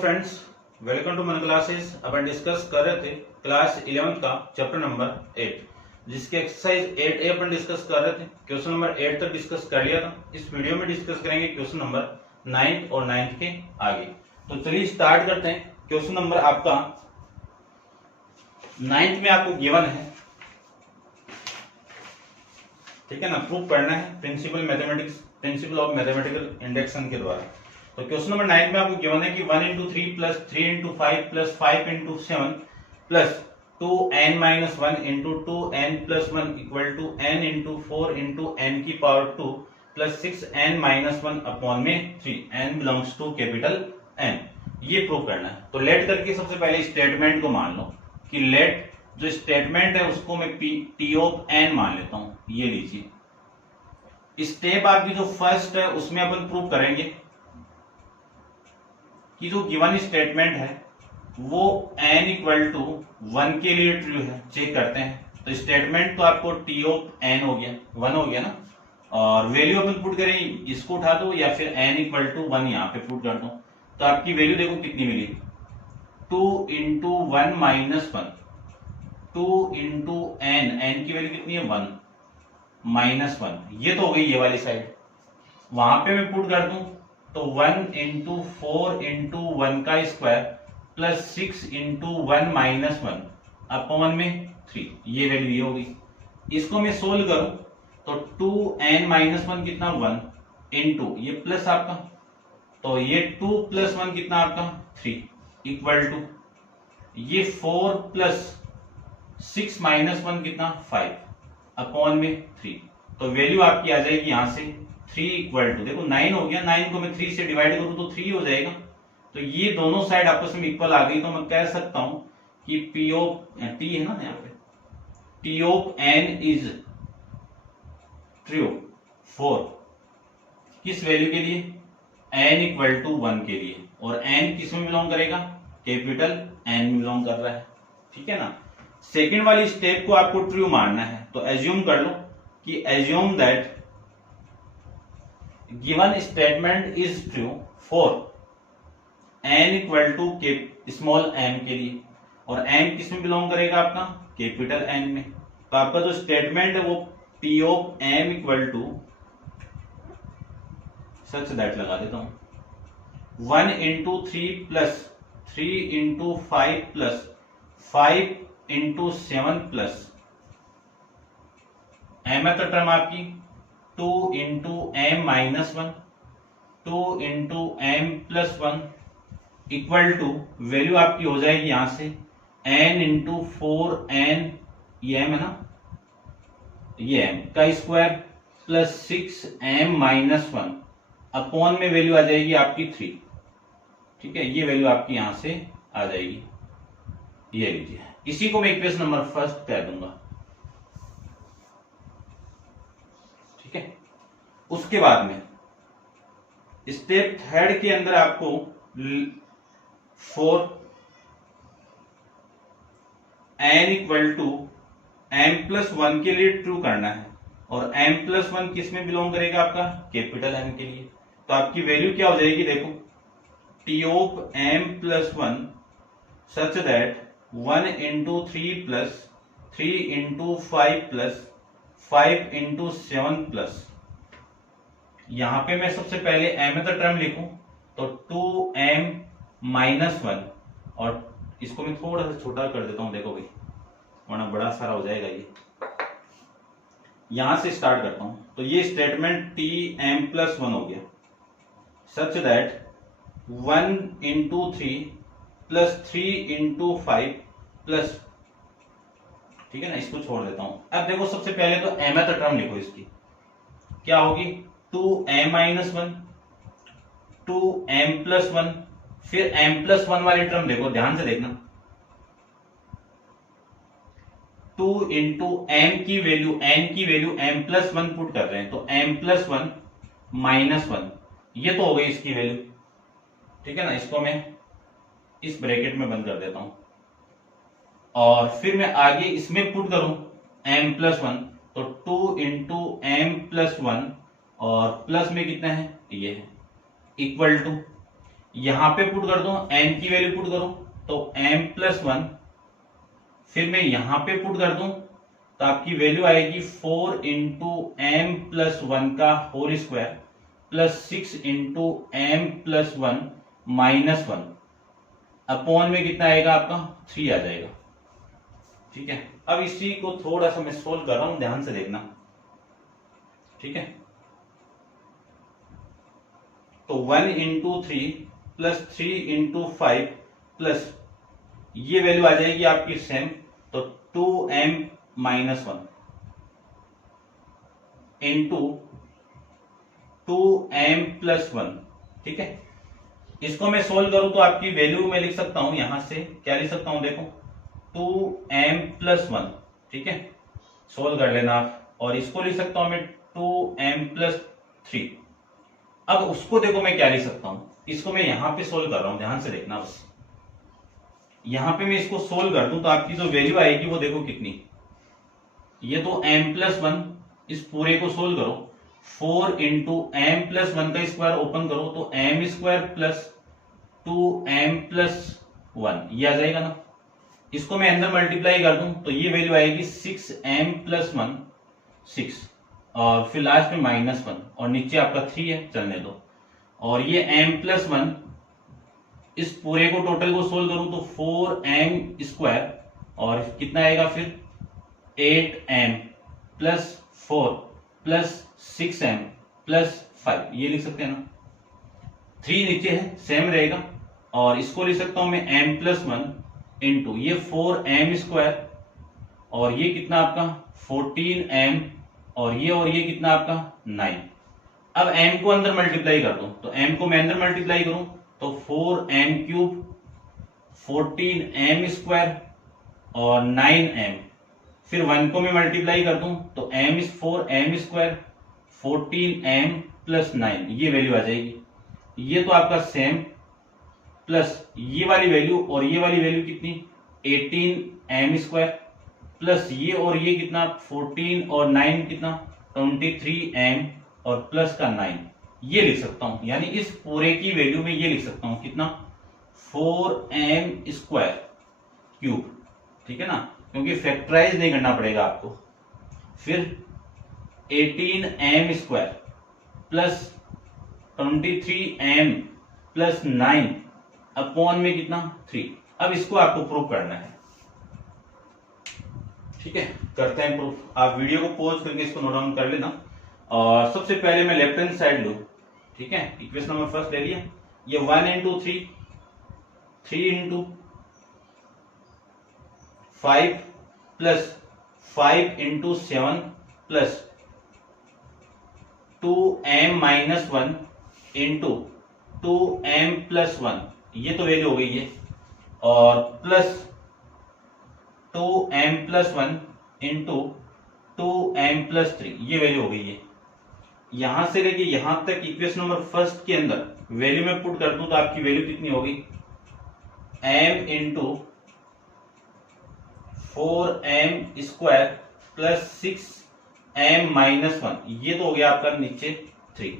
Friends, welcome to मन classes. अपन discuss कर रहे थे क्लास 11 का चैप्टर नंबर 8, जिसके एक्सरसाइज 8A अपन डिस्कस कर रहे थे। क्वेश्चन नंबर 8 तक डिस्कस कर लिया था। इस वीडियो में डिस्कस करेंगे क्वेश्चन नंबर 9 और 9 के आगे। तो चलिए स्टार्ट करते हैं। क्वेश्चन नंबर आपका 9 में आपको गिवन है, ठीक है ना। प्रूफ करना है प्रिंसिपल ऑफ मैथमेटिकल इंडक्शन के द्वारा। तो क्वेश्चन नंबर 9 में आपको गिवन है कि 1 into 3 plus 3 into 5 plus 5 into 7 plus 2n minus 1 into 2n plus 1 equal to n into 4 into n की power 2 plus 6n minus 1 upon में 3, n belongs to capital N। ये प्रूव करना है। तो लेट करके सबसे पहले स्टेटमेंट को मान लो कि लेट जो स्टेटमेंट है उसको मैं T ऑफ n मान लेता हूं। ये लीजिए, स्टेप आपकी जो फर्स्ट है उसमें अपन प्रूव करेंगे कि जो गिवन स्टेटमेंट है वो n इक्वल टू 1 के लिए ट्रू है। चेक करते हैं। तो स्टेटमेंट तो आपको T ऑफ n हो गया, 1 हो गया ना, और वैल्यू अपन पुट करें, इसको उठा दो या फिर n इक्वल टू 1 यहाँ पे पुट कर दो। तो आपकी वैल्यू देखो कितनी मिली, 2 इंटू 1 माइनस 1, 2 इंटू n की वैल्यू कितनी है 1 माइनस 1। ये तो हो गई ये वाली साइड। वहां पे मैं पुट कर दूं तो 1 इंटू 4 इंटू 1 का square plus 6 into 1 minus 1 upon में 3, ये वैल्यू ये होगी। इसको मैं सोल्व करूं तो 2n माइनस 1 कितना 1 इंटू ये प्लस आपका, तो ये 2 प्लस 1 कितना आपका 3 इक्वल टू ये 4 प्लस 6 माइनस 1 कितना 5 अपॉन में 3। तो वैल्यू आपकी आ जाएगी यहां से 3 इक्वल टू, देखो 9 हो गया, 9 को मैं 3 से डिवाइड करूं तो 3 हो जाएगा। तो ये दोनों साइड आपस में इक्वल आ गई। तो मैं कह सकता हूं कि P ऑफ T है ना यहाँ पे, T of n is true for किस वैल्यू के लिए, n इक्वल टू 1 के लिए। और n किस में बिलोंग करेगा, कैपिटल N में बिलोंग कर रहा है, ठीक है ना। सेकेंड वाली स्टेप को आपको ट्रू मानना है। तो एज्यूम कर लो कि assume that given statement is true for n equal to small m के लिए, और n किस में बिलोंग करेगा आपका, कैपिटल N में। तो आपका जो स्टेटमेंट है वो P of m equal to such that लगा देता हूं 1 into 3 plus 3 into 5 plus 5 into 7 plus mth term आपकी 2 into m minus 1, 2 into m plus 1 equal to value आपकी हो जाएगी यहां से n इंटू 4n, ये m है ना, ये m का square plus 6m minus 1 upon में वैल्यू आ जाएगी आपकी 3, ठीक है। ये वैल्यू आपकी यहां से आ जाएगी, ये लीजिए। इसी को मैं इक्वेशन नंबर फर्स्ट कह दूंगा, ठीक है। उसके बाद में स्टेप थर्ड के अंदर आपको 4 n equal to m plus 1 के लिए ट्रू करना है, और m प्लस 1 किस में बिलोंग करेगा आपका, कैपिटल N के लिए। तो आपकी वैल्यू क्या हो जाएगी, देखो T of m plus 1 such that 1 into 3 plus 3 into 5 plus 5 into 7 plus, यहां पे मैं सबसे पहले m का टर्म लिखूं तो 2m माइनस 1, और इसको मैं थोड़ा सा छोटा कर देता हूं, देखो भाई वरना बड़ा सारा हो जाएगा। ये यहां से स्टार्ट करता हूं। तो ये स्टेटमेंट Tm प्लस 1 हो गया such that 1 into 3 plus 3 into 5 plus, ठीक है ना, इसको छोड़ देता हूं। अब देखो सबसे पहले तो mth टर्म लिखो, इसकी क्या होगी 2m माइनस 1, 2m प्लस 1, फिर m प्लस 1 वाली टर्म देखो, ध्यान से देखना, 2 इंटू m की वैल्यू n की वैल्यू m प्लस 1 पुट कर रहे हैं, तो m प्लस 1 माइनस 1, ये तो हो गई इसकी वैल्यू, ठीक है ना। इसको मैं इस ब्रैकेट में बंद कर देता हूं, और फिर मैं आगे इसमें पुट करूं m प्लस 1, तो 2 इंटू m प्लस 1 और प्लस में कितना है, ये है इक्वल टू यहां पे पुट कर दो, m की वैल्यू पुट करो तो m+1, फिर मैं यहां पे पुट कर दूं तो आपकी वैल्यू आएगी 4 इंटू m+1 का whole square plus 6 into m+1 -1 upon में कितना आएगा आपका 3 आ जाएगा। ठीक है, अब इसी को थोड़ा सा मैं सोल्व कर रहा हूं, ध्यान से देखना। ठीक है, तो 1 इंटू 3 प्लस 3 इंटू 5 प्लस ये वैल्यू आ जाएगी आपकी सेम, तो 2m-1 इंटू 2m+1। ठीक है, इसको मैं सोल्व करूं तो आपकी वैल्यू मैं लिख सकता हूं, यहां से क्या लिख सकता हूं, देखो 2m+1। ठीक है, सोल्व कर लेना आप, और इसको लिख सकता हूं मैं 2m+3। अब उसको देखो मैं क्या लिख सकता हूं, इसको मैं यहां पे सोल्व कर रहा हूं, ध्यान से देखना बस। यहां पे मैं इसको सोल्व कर दूं तो आपकी जो वैल्यू आएगी वो देखो कितनी, ये तो m+1, इस पूरे को सोल्व करो, 4 इंटू m+1 का स्क्वायर ओपन करो तो m² प्लस 2m+1 ये आ जाएगा ना। इसको मैं अंदर मल्टीप्लाई कर दूं तो ये वैल्यू आएगी 6m+1 6, और फिर लास्ट में -1, और नीचे आपका 3 है, चलने दो। और ये m+1, इस पूरे को टोटल को सोल्व करूं तो 4m² और कितना आएगा फिर 8m plus 4 plus 6m plus 5, ये लिख सकते हैं ना। 3 नीचे है, सेम रहेगा, और इसको लिख सकता हूं मैं m+1 इंटू ये 4m² और ये कितना आपका 14m, और ये कितना आपका 9। अब m को अंदर मल्टीप्लाई कर दो, तो m को मैं अंदर मल्टीप्लाई करूं तो 4m³ 14m² और 9m, फिर 1 को मैं मल्टीप्लाई कर दूं तो m² 14m प्लस 9, ये वैल्यू आ जाएगी। ये तो आपका सेम, प्लस ये वाली वैल्यू और ये वाली वैल्यू कितनी 18m² प्लस ये और ये कितना 14 और 9 कितना 23m और प्लस का 9, ये लिख सकता हूं। यानी इस पूरे की वैल्यू में ये लिख सकता हूं कितना 4m²। ठीक है ना, क्योंकि फैक्टराइज नहीं करना पड़ेगा आपको। फिर 18m² plus 23m plus 9 upon में कितना 3। अब इसको आपको प्रूव करना है। ठीक है, करते हैं प्रूफ। आप वीडियो को पॉज करके इसको नोट डाउन कर लेना। और सबसे पहले मैं लेफ्ट हैंड साइड लू। ठीक है, इक्वेशन नंबर फर्स्ट ले लिया, ये 1 into 3 3 into 5 plus 5 into 7 plus 2m-1 into 2m+1, ये तो वैल्यू हो गई है, और प्लस 2m+1 इंटू 2m+3, ये वैल्यू हो गई है। यहां से लेके यहां तक इक्वेशन नंबर फर्स्ट के अंदर वैल्यू में पुट कर दूं तो आपकी वैल्यू कितनी होगी m into 4m² plus 6m-1, ये तो हो गया आपका नीचे 3,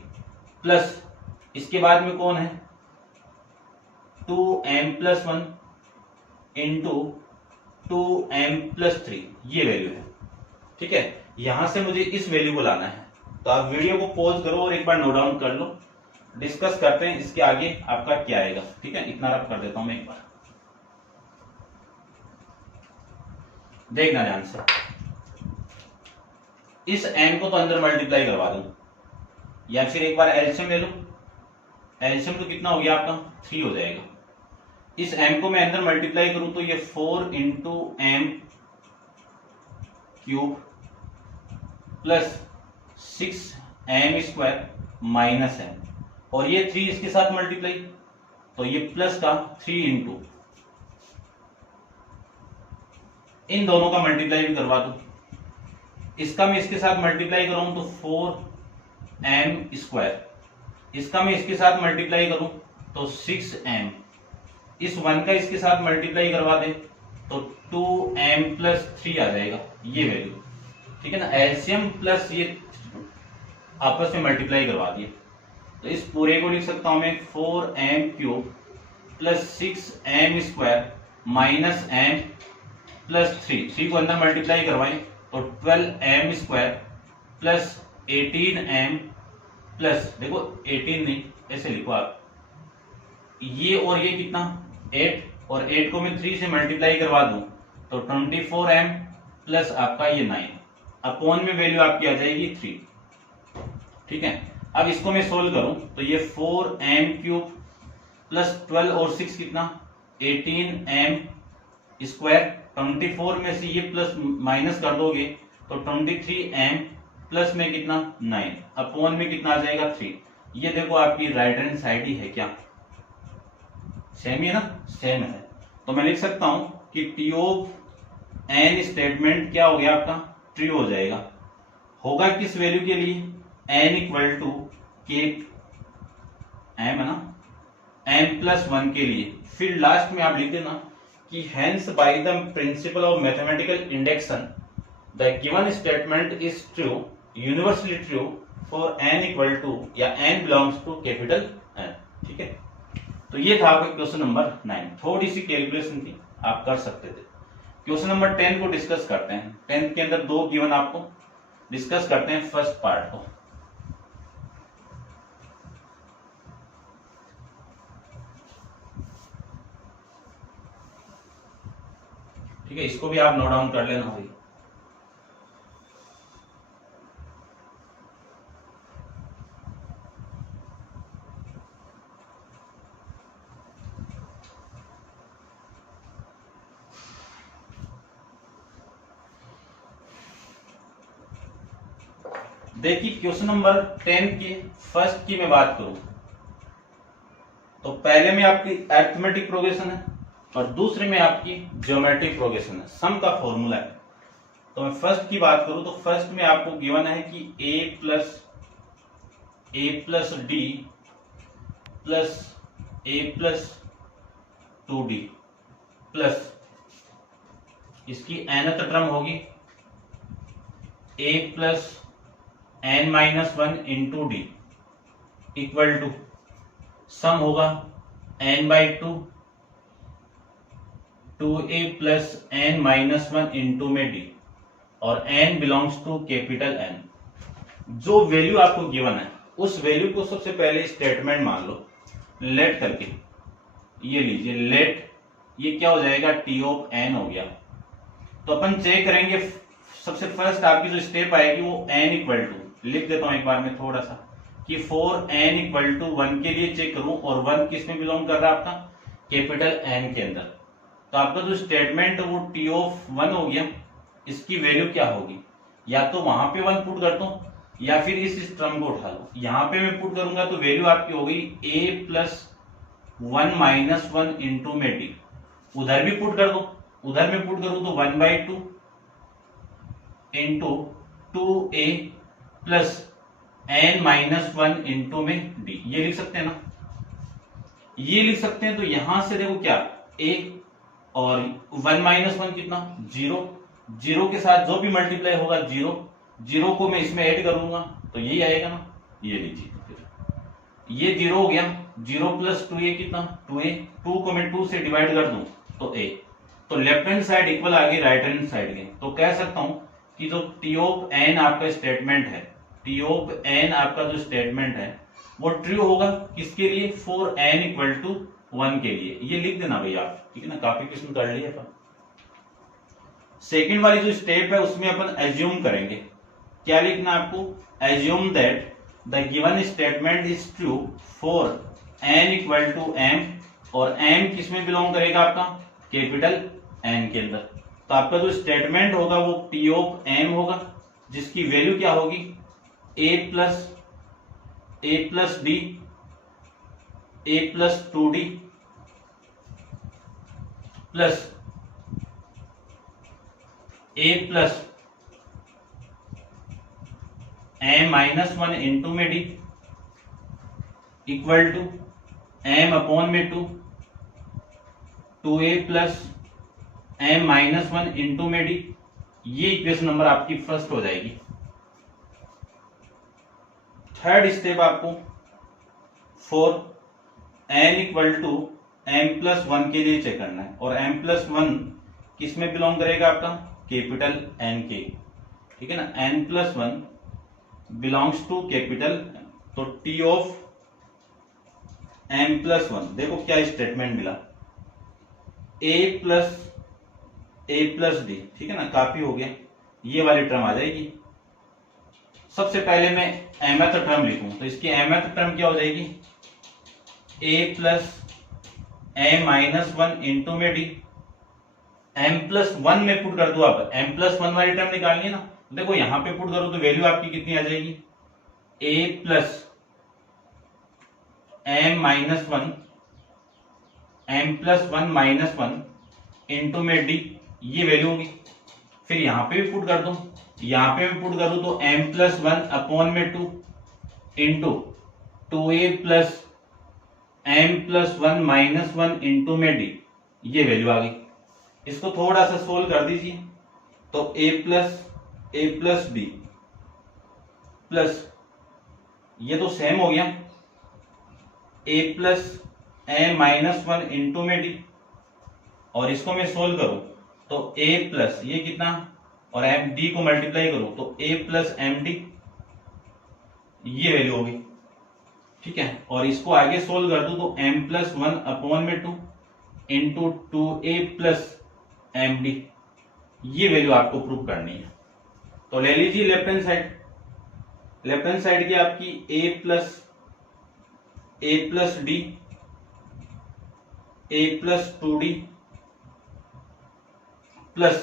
प्लस इसके बाद में कौन है 2m+1 इंटू 2m+3, ये वैल्यू है। ठीक है, यहां से मुझे इस वैल्यू को लाना है, तो आप वीडियो को पॉज करो और एक बार नोट डाउन कर लो, डिस्कस करते हैं इसके आगे आपका क्या आएगा। ठीक है, इतना रफ कर देता हूं मैं एक बार, देखना ध्यान से। इस m को तो अंदर मल्टीप्लाई करवा दूं, या फिर एक बार एलसीएम ले लो। एलसीएम तो कितना हो गया आपका 3 हो जाएगा। इस m को मैं अंदर मल्टीप्लाई करूं तो ये 4 into m³ plus 6m² minus m, और ये 3 इसके साथ मल्टीप्लाई तो ये प्लस का 3 इंटू इन दोनों का मल्टीप्लाई भी करवा दो। इसका मैं इसके साथ मल्टीप्लाई करूं तो 4m², इसका मैं इसके साथ मल्टीप्लाई करूं तो 6m, इस 1 का इसके साथ मल्टीप्लाई करवा दे तो 2m+3 आ जाएगा, ये वैल्यू। ठीक है ना, एलसीएम प्लस ये आपस में मल्टीप्लाई करवा दिए। तो इस पूरे को लिख सकता हूं मैं 4m³ plus 6m² minus m plus 3 को अंदर मल्टीप्लाई करवाएं तो 12m² प्लस 18m प्लस, देखो 18 नहीं, ऐसे लिखो आप, ये और ये कितना 8 और 8 को मैं 3 से मल्टीप्लाई करवा दूं तो 24m प्लस आपका ये 9 अपॉन में वैल्यू आपकी आ जाएगी 3। ठीक है, अब इसको मैं सोल्व करूं तो ये 4m³ प्लस 12 और 6 कितना 18m², 24 में से ये प्लस माइनस कर दोगे तो 23m प्लस में कितना 9 अपॉन में कितना आ जाएगा 3। ये देखो आपकी राइट हैंड साइड ही है, क्या सेम ही है ना, सेम है। तो मैं लिख सकता हूं कि टी ऑफ एन स्टेटमेंट क्या हो गया आपका ट्रू हो जाएगा। होगा किस वैल्यू के लिए, एन इक्वल टू के एम है ना, m+1 के लिए। फिर लास्ट में आप लिख देना कि hence by the principle of mathematical induction the given statement is true, universally true for n equal to या n belongs to capital N। ठीक है, तो ये था आपका क्वेश्चन नंबर 9। थोड़ी सी कैलकुलेशन थी, आप कर सकते थे। क्वेश्चन नंबर 10 को डिस्कस करते हैं। 10 के अंदर 2 गिवन आपको डिस्कस करते हैं फर्स्ट पार्ट को। ठीक है, इसको भी आप नोट डाउन कर लेना भाई। देखिए क्वेश्चन नंबर 10 की फर्स्ट की मैं बात करूं तो पहले में आपकी अरिथमेटिक प्रोग्रेशन है और दूसरे में आपकी ज्योमेट्रिक प्रोग्रेशन है, सम का फॉर्मूला है। तो मैं फर्स्ट की बात करूं तो फर्स्ट में आपको गिवन है कि a plus d plus a plus 2d plus इसकी nth टर्म होगी a plus n-1 into d equal to sum होगा n/2 2a plus n-1 into में डी और n belongs to capital N। जो वैल्यू आपको given है उस value को सबसे पहले स्टेटमेंट मान लो, लेट करके ये लीजिए लेट, ये क्या हो जाएगा टी ऑफ n हो गया। तो अपन चेक करेंगे, सबसे फर्स्ट आपकी जो स्टेप आएगी वो n इक्वल टू, लिख देता हूं एक बार में थोड़ा सा कि 4n इक्वल टू 1 के लिए चेक करूं और 1 किस में बिलोंग कर रहा है आपका कैपिटल N के अंदर। तो आपका जो स्टेटमेंट है वो टी ऑफ 1 हो गया। इसकी वैल्यू क्या होगी, या तो वहां पे 1 पुट कर दो या फिर इस टर्म को उठा लो। यहां पे मैं पुट करूंगा तो वैल्यू आपकी हो गई a प्लस 1-1 इंटू में डी। उधर भी पुट कर दो, उधर में पुट करूं तो 1/2 into 2a plus n-1 into में d, ये लिख सकते हैं ना, ये लिख सकते हैं। तो यहां से देखो क्या a और 1-1 कितना 0, 0 के साथ जो भी मल्टीप्लाई होगा 0, 0 को मैं इसमें ऐड करूंगा तो यही आएगा ना, ये लीजिए फिर ये 0 हो गया, 0 प्लस 2a कितना 2a, 2 को मैं 2 से डिवाइड कर दूं तो a। तो लेफ्ट हैंड साइड इक्वल आ गई राइट हैंड साइड के। तो कह सकता हूं कि जो टी ऑफ n आपका स्टेटमेंट है, टी ऑफ n आपका जो स्टेटमेंट है वो ट्रू होगा किसके लिए, फॉर n इक्वल टू 1 के लिए। ये लिख देना भैया आप, ठीक है ना, काफी क्वेश्चन कर लिए अपन। सेकंड वाली जो स्टेप है उसमें अपन एज्यूम करेंगे, क्या लिखना आपको, assume that the given statement is true for n equal to m, और m किसमें बिलोंग करेगा आपका कैपिटल N के अंदर। तो आपका जो स्टेटमेंट होगा वो टी ऑफ m होगा, जिसकी वैल्यू क्या होगी a plus d, a plus 2d plus a plus m-1 into में d equal to m upon में 2, 2a प्लस m-1 इंटू में d। ये इक्वेशन नंबर आपकी फर्स्ट हो जाएगी। थर्ड स्टेप आपको for n equal to m+1 के लिए चेक करना है, और m+1 किस में बिलोंग करेगा आपका, कैपिटल N के, ठीक है ना, n+1 बिलोंग्स टू कैपिटल, तो T ऑफ m+1, देखो क्या स्टेटमेंट मिला, a प्लस डी, ठीक है ना, काफी हो गया, ये वाली टर्म आ जाएगी। सबसे पहले मैं mth टर्म लिखूं, तो इसकी mth टर्म क्या हो जाएगी, a प्लस m-1 इंटू में डी, m+1 में पुट कर दो, अब m+1 वाली टर्म निकालनी है ना, देखो यहां पे पुट करो तो वैल्यू आपकी कितनी आ जाएगी, a प्लस m+1 इंटू में डी, ये वैल्यू होगी। फिर यहां पे भी पुट कर दो, यहां पे भी पुट कर दो, तो m+1 अपॉन में 2 into 2a plus m+1 into में डी, ये वैल्यू आ गई। इसको थोड़ा सा सोल्व कर दीजिए, तो a प्लस b प्लस, ये तो सेम हो गया, a प्लस m-1 इंटू में डी, और इसको मैं सोल्व करूं तो a प्लस ये कितना, और m d को मल्टीप्लाई करूं तो a प्लस md, ये वैल्यू होगी, ठीक है। और इसको आगे सोल्व कर दूं तो m+1 अपॉन में 2 इंटू 2a प्लस md, ये वैल्यू आपको प्रूव करनी है। तो ले लीजिए left hand side, left hand side की आपकी a plus d, a plus 2d plus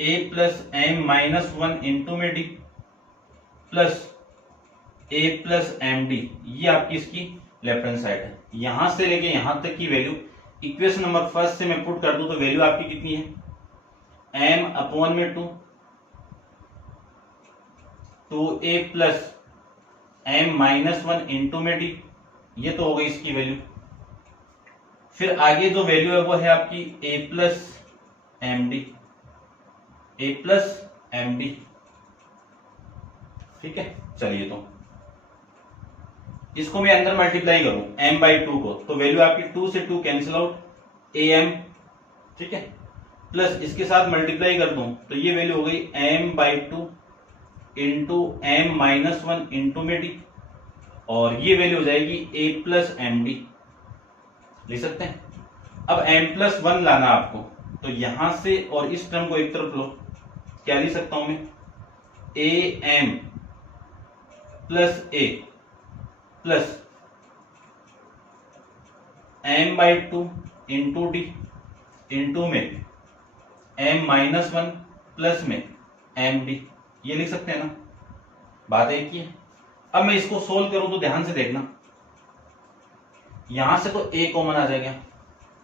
a plus m-1 into में d plus a plus md, ये आपकी इसकी लेफ्ट हैंड साइड है। यहां से लेके यहां तक की वैल्यू इक्वेशन नंबर फर्स्ट से मैं पुट कर दूं तो वैल्यू आपकी कितनी है, m अपॉन में 2a प्लस m-1 इंटू में डी, ये तो हो गई इसकी वैल्यू। फिर आगे जो वैल्यू है वो है आपकी a प्लस md, ठीक है। चलिए तो इसको मैं अंदर मल्टीप्लाई करूं m/2 को, तो वैल्यू आपकी 2 से 2 कैंसिल आउट, am, ठीक है, प्लस इसके साथ मल्टीप्लाई कर दूं तो ये वैल्यू हो गई m/2 इंटू m-1 इंटू में डी, और ये वैल्यू हो जाएगी a प्लस md, लिख सकते हैं। अब m+1 लाना आपको, तो यहां से और इस टर्म को एक तरफ लो, क्या लिख सकता हूं मैं, am plus a plus m/2 into D into में m-1 प्लस में md, ये लिख सकते हैं ना, बात एक ही है। अब मैं इसको सोल्व करूं तो ध्यान से देखना, यहां से तो a कॉमन आ जाएगा,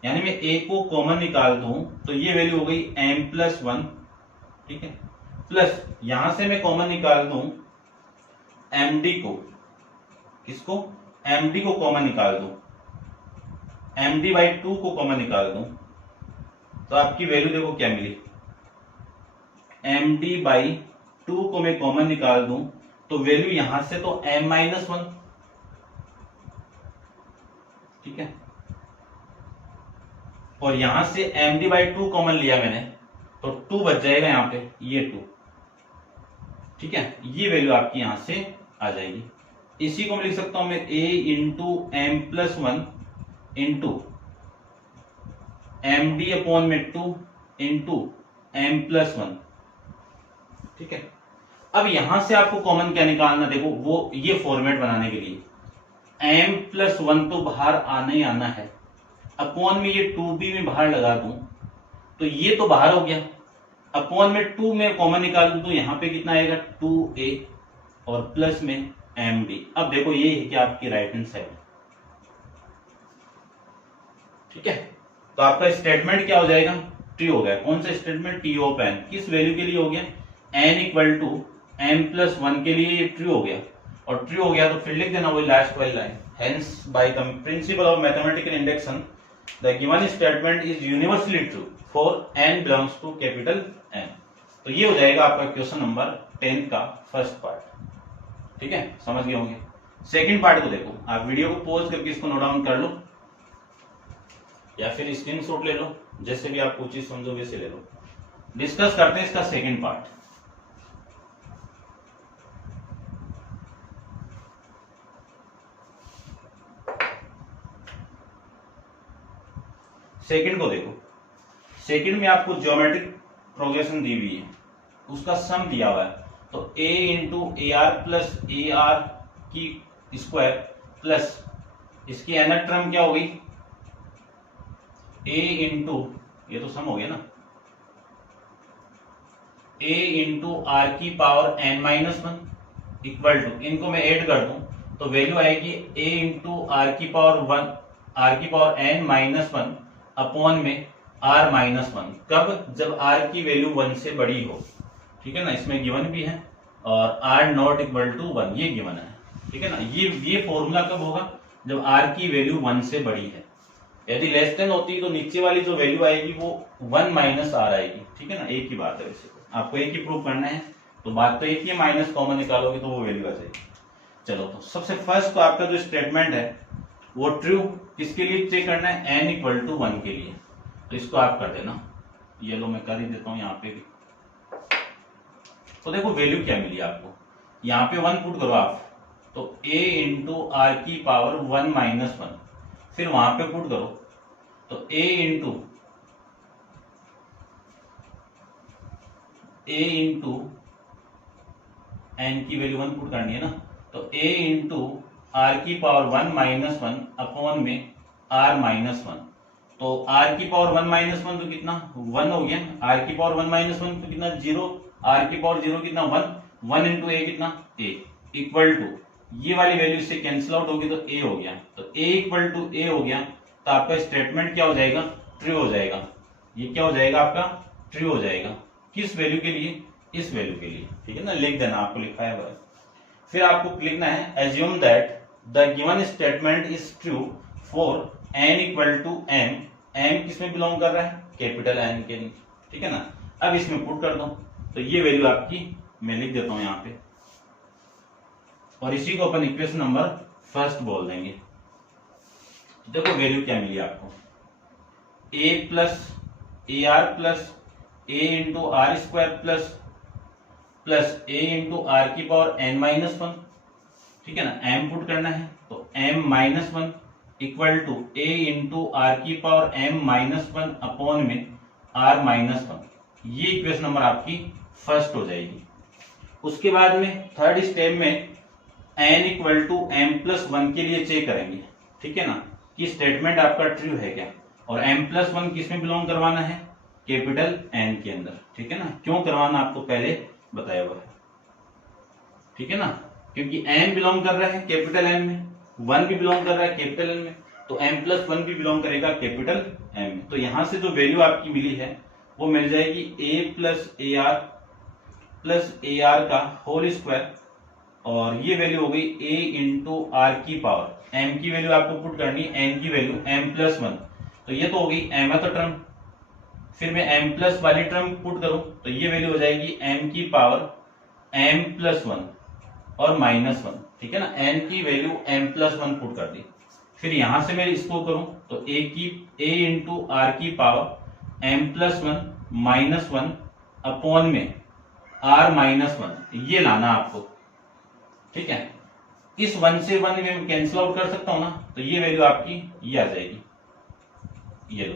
यानी मैं a को कॉमन निकाल दूं तो ये वैल्यू हो गई m+1, ठीक है, प्लस यहां से मैं कॉमन निकाल दूं md को, किसको, md को कॉमन निकाल दूं, md/2 को कॉमन निकाल दूं तो आपकी वैल्यू देखो क्या मिली, md/2 को मैं कॉमन निकाल दूं तो वैल्यू यहां से तो m-1, ठीक है, और यहां से md/2 कॉमन लिया मैंने तो 2 बच जाएगा यहां पे, ये 2, ठीक है, ये वैल्यू आपकी यहां से आ जाएगी। इसी को मैं लिख सकता हूं मैं a into m+1 into md upon में 2 इंटू m+1, ठीक है। अब यहां से आपको कॉमन क्या निकालना, देखो वो ये फॉर्मेट बनाने के लिए m+1 तो बाहर आना ही आना है, अपॉन में ये 2b में बाहर लगा दूं तो ये तो बाहर हो गया, अपॉन में 2 में कॉमन निकाल दूं तो यहां पे कितना आएगा 2a और प्लस में md। अब देखो ये है कि आपकी राइट हैंड साइड, ठीक है, तो आपका स्टेटमेंट क्या हो जाएगा, ट्रू हो गया। कौन सा स्टेटमेंट, टी ऑफ n, किस वैल्यू के लिए हो गया, n इक्वल टू m+1 के लिए ये ट्रू हो गया, और ट्रू हो गया तो फिर लिख देना वही लास्ट वाली line, hence by principle of mathematical induction the given statement is universally true for n belongs to capital N। तो ये हो जाएगा आपका क्वेश्चन नंबर 10 का फर्स्ट पार्ट, ठीक है, समझ गए होंगे। सेकंड पार्ट को देखो, आप वीडियो को पॉज करके इसको नोट डाउन कर लो या फिर स्क्रीनशॉट ले लो, जैसे भी आपको उचित समझो वैसे ले लो। डिस्कस करते हैं इसका सेकंड पार्ट। सेकंड को देखो, सेकंड में आपको ज्योमेट्रिक प्रोग्रेशन दी हुई है, उसका सम दिया हुआ है। तो a into A r plus a are की स्क्वायर प्लस इसकी nth टर्म क्या हो गई a इंटू, ये तो सम हो गया ना, a इंटू आर की power n minus one equal to, इनको मैं ऐड कर दूं तो वैल्यू आएगी a इंटू आर की पावर वन, आर की power n minus one upon में r माइनस वन। कब? जब r की वैल्यू 1 से बड़ी हो, ठीक है ना, इसमें गिवन भी है, और r नॉट इक्वल टू 1 ये गिवन है, ठीक है ना। ये फॉर्मूला कब होगा? जब r की वैल्यू 1 से बड़ी है। यदि लेस देन होती तो नीचे वाली जो वैल्यू आएगी वो 1 माइनस r आएगी, ठीक है ना। एक ही बात है, वैसे आपको एक ही प्रूव करना है तो बात तो एक ही, माइनस कॉमन निकालोगे तो वो वैल्यू आ जाएगी। चलो, तो सबसे फर्स्ट तो आपका जो स्टेटमेंट है वो ट्रू किसके लिए चेक करना है? n इक्वल टू 1 के लिए। तो इसको आप कर देना, ये लो मैं कर ही देता हूं यहाँ पे भी। तो देखो वैल्यू क्या मिली आपको, यहाँ पे 1 पुट करो आप, तो a इंटू आर की पावर 1 माइनस वन, फिर वहां पे पुट करो तो a इंटू n की वैल्यू 1 पुट करनी है ना, तो a इंटू आर की पावर 1 माइनस वन अपॉन में r माइनस वन। तो r की पावर 1 माइनस वन तो कितना 1 हो गया, r की पावर 1 माइनस वन तो कितना 0, r की पावर 0 कितना 1, 1 इंटू a कितना a इक्वल टू, ये वाली वैल्यू से कैंसिल आउट होगी तो a हो गया, तो a इक्वल टू a हो गया। तो आपका स्टेटमेंट क्या हो जाएगा? ट्रू हो जाएगा। ये क्या हो जाएगा? आपका ट्रू हो जाएगा। किस वैल्यू के लिए? इस वैल्यू के लिए, ठीक है ना, लिख देना, आपको लिखा है। फिर आपको लिखना है assume that the given statement is true for n equal to m। m किसमें बिलोंग कर रहा है? कैपिटल N के, ठीक है ना। अब इसमें पुट कर दो, तो ये वैल्यू आपकी मैं लिख देता हूं यहाँ पे, और इसी को अपन इक्वेशन नंबर फर्स्ट बोल देंगे। तो देखो वैल्यू क्या मिली आपको, a plus a r plus a into r square plus a into r की पावर n माइनस वन, ठीक है ना। m पुट करना है तो m minus one equal to a into r की power m minus one upon में r minus one. ये इक्वेशन नंबर आपकी फर्स्ट हो जाएगी। उसके बाद में थर्ड स्टेप में n equal to m plus one के लिए चेक करेंगे, ठीक है ना, कि स्टेटमेंट आपका ट्रू है क्या। और m प्लस वन किस में बिलोंग करवाना है? कैपिटल N के अंदर, ठीक है ना। क्यों करवाना आपको पहले बताया हुआ है, ठीक है ना, क्योंकि m बिलोंग कर रहा है कैपिटल N में, 1 भी बिलोंग कर रहा है कैपिटल N में, तो m प्लस वन भी बिलोंग करेगा कैपिटल M में। तो यहां से जो वैल्यू आपकी मिली है वो मिल जाएगी a प्लस ए आर का होल स्क्वायर, और ये वैल्यू हो गई a इंटू आर की पावर, m की वैल्यू आपको पुट करनी है, n की वैल्यू m प्लस वन, तो ये तो हो गई mth टर्म। फिर मैं m प्लस वाली टर्म पुट करूं तो ये वैल्यू हो जाएगी m की पावर m प्लस वन और माइनस वन, ठीक है ना। n की value m plus one put कर दी। फिर यहां से मैं इसको करूं तो a इंटू आर की power m plus one minus one upon में r माइनस वन, ये लाना आपको, ठीक है। इस 1 से 1 में कैंसिल आउट कर सकता हूं ना, तो ये वैल्यू आपकी ये आ जाएगी, ये लो।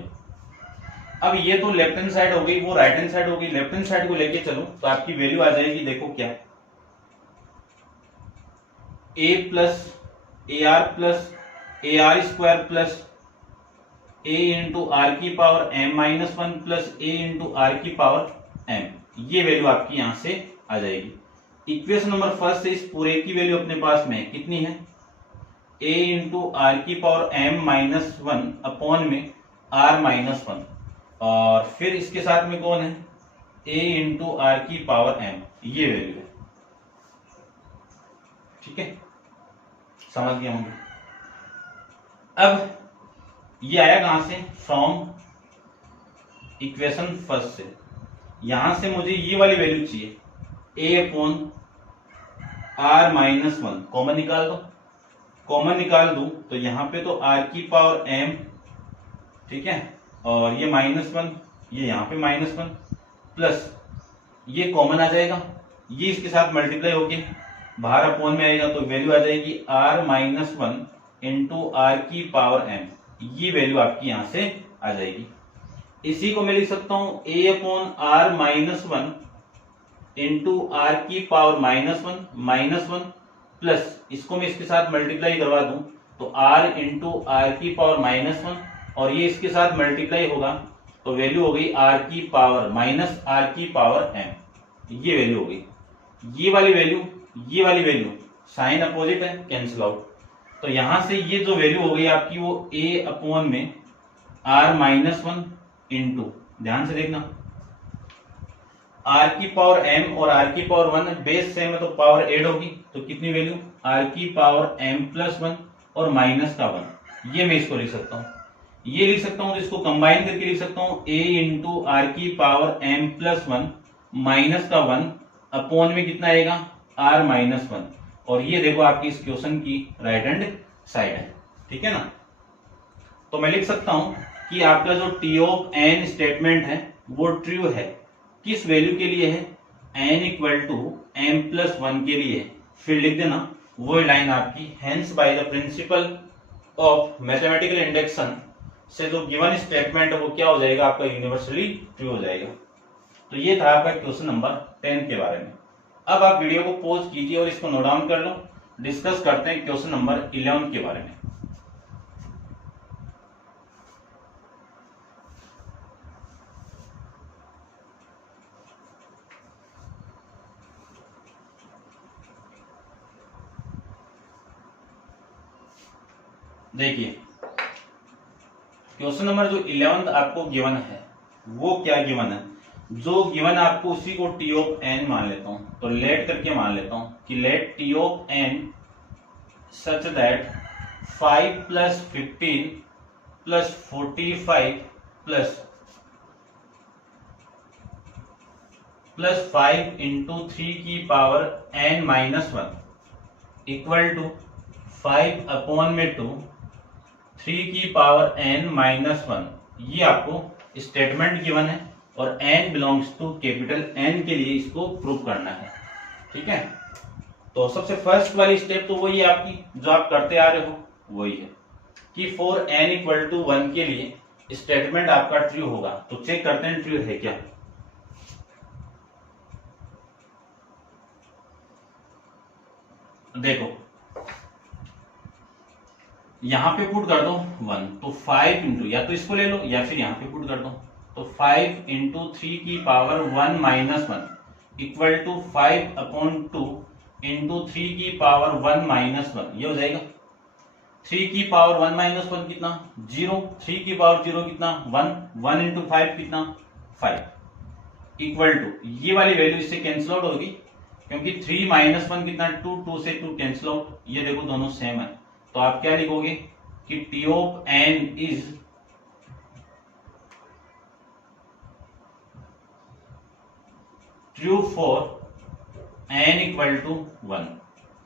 अब ये तो लेफ्ट हैंड साइड हो गई, वो राइट हैंड साइड हो गई। लेफ्ट हैंड साइड को लेके चलो तो आपकी वैल्यू आ जाएगी, देखो क्या, a plus a r square plus a into r की power m minus one plus a into r की पावर m, ये वैल्यू आपकी यहां से आ जाएगी। इक्वेशन नंबर फर्स्ट से इस पूरे की वैल्यू अपने पास में कितनी है? a इंटू आर की power m minus one upon में r माइनस वन, और फिर इसके साथ में कौन है? a इंटू आर की पावर m, ये वैल्यू है, ठीक है, समझ गए होंगे। अब ये आया कहां से? फ्रॉम इक्वेशन फर्स्ट से। यहां से मुझे ये वाली वैल्यू चाहिए, a upon r minus one, common निकाल दो, कॉमन निकाल दूं तो यहाँ पे तो r की पावर m, ठीक है, और ये -1, ये यहाँ पे -1 प्लस ये कॉमन आ जाएगा, ये इसके साथ मल्टीप्लाई होके बाहर अपोन में आएगा तो वैल्यू आ जाएगी r-1 इंटू r की पावर m, ये वैल्यू आपकी यहां से आ जाएगी। इसी को मैं लिख सकता हूं a/r-1 इंटू r की पावर -1 प्लस इसको मैं इसके साथ मल्टीप्लाई करवा दूं तो r इंटू r की पावर -1 और ये इसके साथ मल्टीप्लाई होगा तो वैल्यू हो गई r की पावर -r की पावर m, ये वैल्यू हो गई। ये वाली वैल्यू साइन अपोजिट है, कैंसिल आउट, तो यहां से ये जो वैल्यू हो गई आपकी वो a/में r-1 इंटू, ध्यान से देखना, r की पावर m और r की पावर 1 बेस सेम है तो पावर ऐड होगी तो कितनी वैल्यू r की पावर m+1 और माइनस का 1, ये मैं इसको लिख सकता हूं, ये लिख सकता हूं तो इसको कंबाइन करके लिख सकता हूं a इंटू r की पावर m+1 माइनस का 1 अपोन में कितना आएगा r-1, और ये देखो आपकी इस क्वेश्चन की राइट हैंड साइड है, ठीक है ना। तो मैं लिख सकता हूं कि आपका जो T ऑफ n स्टेटमेंट है वो ट्रू है, किस वैल्यू के लिए है, n = m+1 के लिए, फिर लिख देना वो लाइन आपकी, hence by the principle of mathematical induction से जो गिवन स्टेटमेंट है वो क्या हो जाएगा आपका, यूनिवर्सली ट्रू हो जाएगा। तो ये था आपका क्वेश्चन नंबर 10 के बारे में। अब आप वीडियो को पॉज कीजिए और इसको नोट डाउन कर लो, डिस्कस करते हैं क्वेश्चन नंबर 11 के बारे में। देखिए क्वेश्चन नंबर जो 11 आपको गिवन है वो क्या गिवन है, जो गिवन आपको उसी को T ऑफ n मान लेता हूं, तो लेट करके मान लेता हूं कि let T of n such that 5 + 15 + 45 plus 5 into 3 की power n-1 equal to 5 upon में 2 3 की पावर n-1, ये आपको स्टेटमेंट गिवन है और n belongs to capital N के लिए इसको प्रूव करना है, ठीक है। तो सबसे फर्स्ट वाली स्टेप तो वही है आपकी जो आप करते आ रहे हो, वही है कि फॉर n = 1 के लिए स्टेटमेंट आपका ट्रू होगा। तो चेक करते हैं ट्रू है क्या। देखो यहां पे पुट कर दो 1, तो 5 इंटू, या तो इसको ले लो या फिर यहां पे पुट कर दो, तो 5 इंटू 3 की power 1-1 equal to 5 upon 2 into 3 की पावर 1-1, ये हो जाएगा। 3 की पावर 1-1 कितना 0, 3 की पावर 0 कितना 1, 1 इंटू 5 कितना 5 इक्वल टू, ये वाली वैल्यू इससे कैंसिल आउट होगी क्योंकि 3-1 कितना 2, 2 से 2 कैंसिल आउट, ये देखो दोनों सेम है। तो आप क्या लिखोगे कि T of n is true for n = 1,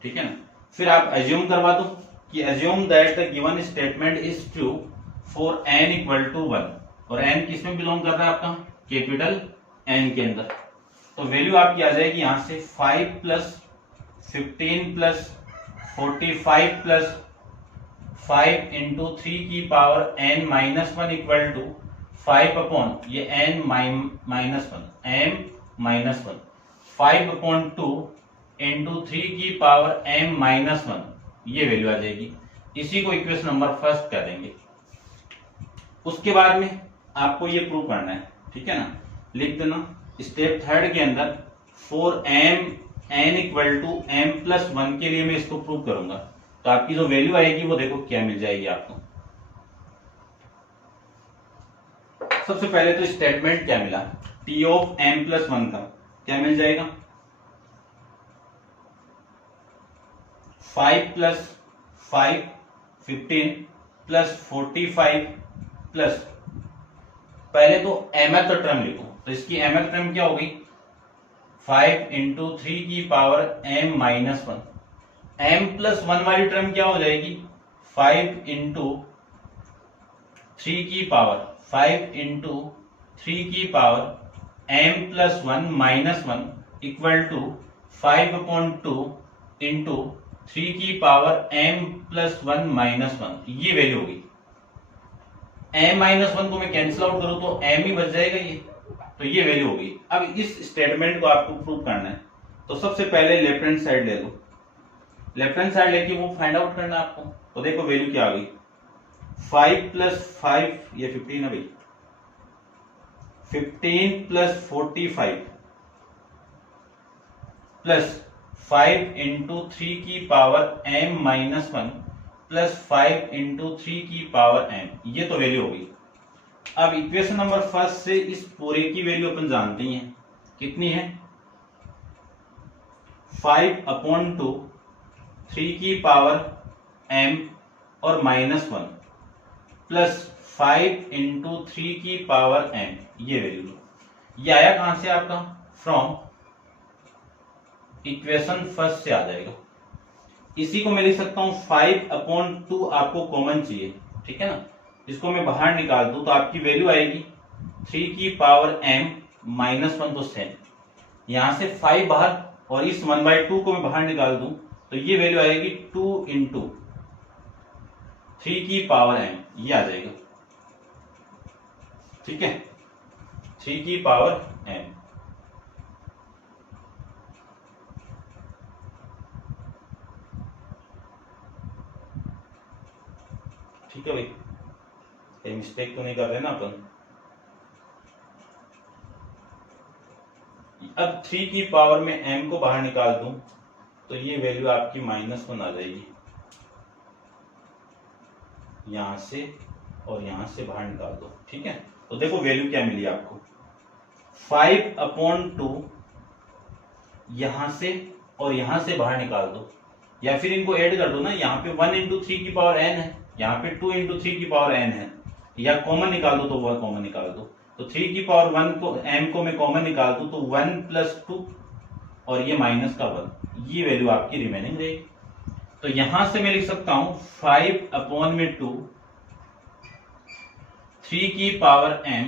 ठीक है ना। फिर आप अज्यूम करवा दो कि assume that the given statement is true for n = 1, और n किस में बिलोंग कर रहा है आपका, कैपिटल N के अंदर। तो वैल्यू आपकी आ जाएगी यहां से 5 + 15 + 45 + 5 इंटू 3 की power n-1 equal to 5 upon ये n-1 m-1 5 अपॉन 2 इंटू 3 की पावर m-1, ये वैल्यू आ जाएगी। इसी को इक्वेशन नंबर फर्स्ट कर देंगे। उसके बाद में आपको ये प्रूव करना है, ठीक है ना। लिख देना स्टेप थर्ड के अंदर फॉर n = m+1 के लिए मैं इसको प्रूव करूंगा। तो आपकी जो वैल्यू आएगी वो देखो क्या मिल जाएगी आपको। सबसे पहले तो स्टेटमेंट क्या मिला, T ऑफ m+1 का क्या मिल जाएगा, 5 + 5 15 + 45 प्लस, पहले तो mth टर्म लिखो, तो इसकी mth टर्म क्या होगी 5 इंटू 3 की पावर m-1 m+1 वाली टर्म क्या हो जाएगी 5 इंटू 3 की पावर 5 इंटू 3 की power m+1 -1 equal to 5/2 into 3 की पावर m+1 -1 ये वैल्यू होगी। m-1 को मैं कैंसिल आउट करूं तो m ही बच जाएगा ये, तो ये वैल्यू होगी। अब इस स्टेटमेंट को आपको प्रूव करना है तो सबसे पहले लेफ्ट हैंड साइड ले लो, लेफ्ट हैंड साइड लेके वो फाइंड आउट करना है आपको। तो देखो वैल्यू क्या आ गई 5 + 5 ये 15 है भाई, 15 + 45 प्लस 5 इंटू 3 की पावर m-1 प्लस 5 इंटू 3 की पावर m, ये तो वैल्यू होगी। अब इक्वेशन नंबर फर्स्ट से इस पूरे की वैल्यू अपन जानते हैं कितनी है 5/2 3 की पावर m और -1 प्लस 5 इंटू 3 की पावर m, ये वैल्यू लो। ये आया कहां से आपका फ्रॉम इक्वेशन फर्स्ट से आ जाएगा। इसी को मैं लिख सकता हूं 5/2 आपको कॉमन चाहिए, ठीक है ना। इसको मैं बाहर निकाल दूं तो आपकी वैल्यू आएगी 3 की पावर m -1 तो सेम, यहां से 5 बाहर और इस 1/2 को मैं बाहर निकाल दूं तो ये वैल्यू आएगी 2 इंटू 3 की पावर m, ये आ जाएगा, ठीक है 3 की पावर m। ठीक है भाई, ये मिस्टेक तो नहीं कर रहे ना अपन। अब 3 की पावर में m को बाहर निकाल दूं तो ये वैल्यू आपकी -1 आ जाएगी, यहां से और यहां से बाहर निकाल दो, ठीक है। तो देखो वैल्यू क्या मिली आपको 5/2 यहां से और यहां से बाहर निकाल दो या फिर इनको ऐड कर दो ना, यहाँ पे 1 इंटू 3 की पावर n है, यहाँ पे 2 इंटू 3 की पावर n है, या कॉमन निकाल दो तो वह कॉमन निकाल दो। तो 3 की पावर 1 को m को मैं कॉमन निकाल दूं तो 1 + 2 और ये -1, ये वैल्यू आपकी रिमेनिंग रहेगी। तो यहां से मैं लिख सकता हूं 5/2 3 की पावर m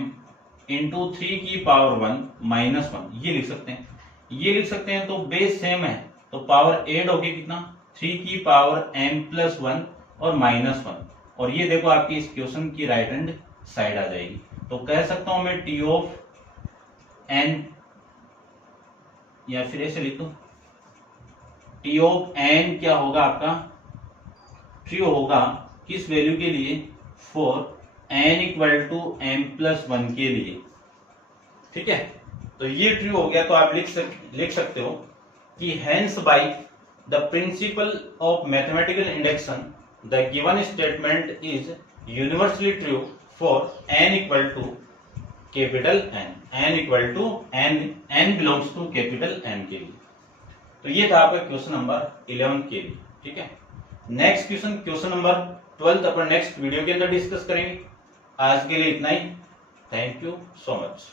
इंटू 3 की पावर 1 -1, ये लिख सकते हैं, ये लिख सकते हैं। तो बेस सेम है तो पावर ऐड होगी कितना 3 की पावर m+1 और -1, और ये देखो आपकी इस क्वेश्चन की राइट हैंड साइड आ जाएगी। तो कह सकता हूं मैं t ऑफ n, या फिर ऐसे लिख दो t ऑफ n क्या होगा आपका ट्रू होगा किस वैल्यू के लिए फॉर n = m+1 के लिए, ठीक है। तो ये ट्रू हो गया तो आप लिख सकते हो कि hence by the principle of mathematical induction the given statement is universally true for n = capital N, n belongs to capital N के लिए। तो ये था आपका क्वेश्चन नंबर 11 के लिए, ठीक है। नेक्स्ट क्वेश्चन नंबर 12 अपन नेक्स्ट वीडियो के अंदर डिस्कस करेंगे। आज के लिए इतना ही, थैंक यू सो मच।